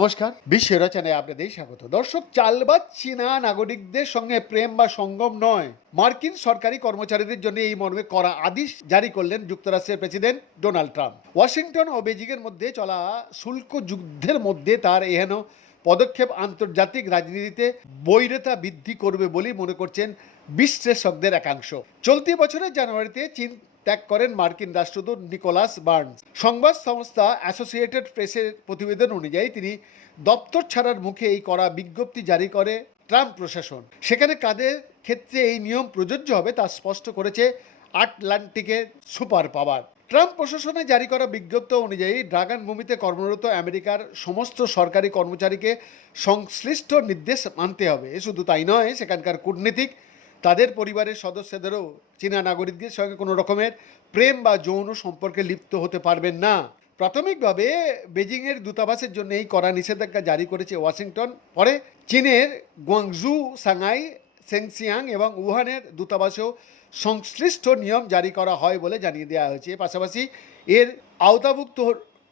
নমস্কার, বিশ্ব রচনায় আপনাদের স্বাগত। দর্শক, চালবাজ চীনা নাগরিকদের সঙ্গে প্রেম বা সঙ্গম নয়। মার্কিন সরকারি কর্মচারীদের জন্য এই মর্মে করা আদেশ জারি করলেন যুক্তরাষ্ট্রের প্রেসিডেন্ট ডোনাল্ড ট্রাম্প। ওয়াশিংটন ও বেজিংয়ের মধ্যে চলা শুল্ক যুদ্ধের মধ্যে তার এহেন পদক্ষেপ আন্তর্জাতিক রাজনীতিতে বৈরতা বৃদ্ধি করবে বলেই মনে করছেন বিশ্লেষকদের একাংশ। চলতি বছরের জানুয়ারিতে চীন ত্যাগ করেন মার্কিন রাষ্ট্রদূত নিকোলাস বার্নস। সংবাদ সংস্থা অ্যাসোসিয়েটেড প্রেসের প্রতিবেদন অনুযায়ী তিনি দপ্তর ছাড়ার মুখে এই করা বিজ্ঞপ্তি জারি করে ট্রাম্প প্রশাসন। সেখানে কাদের ক্ষেত্রে এই নিয়ম প্রযোজ্য হবে তা স্পষ্ট করেছে আটলান্টিকের সুপার পাওয়ার। ট্রাম্প প্রশাসনে জারি করা বিজ্ঞপ্তি অনুযায়ী ড্রাগন ভূমিতে কর্মরত আমেরিকার সমস্ত সরকারি কর্মচারীকে সংশ্লিষ্ট নির্দেশ মানতে হবে। শুধু তাই নয়, সেখানকার কূটনীতিক তাদের পরিবারের সদস্যদেরও চীনা নাগরিকদের সঙ্গে কোনো রকমের প্রেম বা যৌন সম্পর্কে লিপ্ত হতে পারবেন না। প্রাথমিকভাবে বেজিংয়ের দূতাবাসের জন্য এই কড়া নিষেধাজ্ঞা জারি করেছে ওয়াশিংটন। পরে চীনের গুয়াংজু সাংহাই, সেংসিয়াং এবং উহানের দূতাবাসেও সংশ্লিষ্ট নিয়ম জারি করা হয় বলে জানিয়ে দেওয়া হয়েছে। পাশাপাশি এর আওতাভুক্ত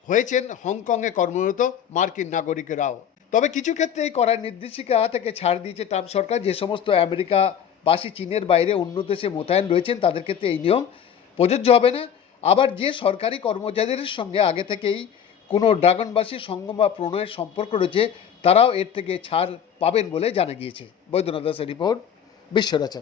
হয়েছেন হংকংয়ে কর্মরত মার্কিন নাগরিকেরাও। তবে কিছু ক্ষেত্রে এই করার নির্দেশিকা থেকে ছাড় দিয়েছে ট্রাম্প সরকার। যে সমস্ত আমেরিকাবাসী চীনের বাইরে অন্য দেশে মোতায়েন রয়েছেন, তাদের ক্ষেত্রে এই নিয়ম প্রযোজ্য হবে না। আবার যে সরকারি কর্মচারীদের সঙ্গে আগে থেকেই কোনো ড্রাগনবাসী সঙ্গম বা প্রণয়ের সম্পর্ক রয়েছে, তারাও এর থেকে ছাড় পাবেন বলে জানা গিয়েছে। বৈদ্যনাথ দাসের রিপোর্ট, বিশ্বরচনা।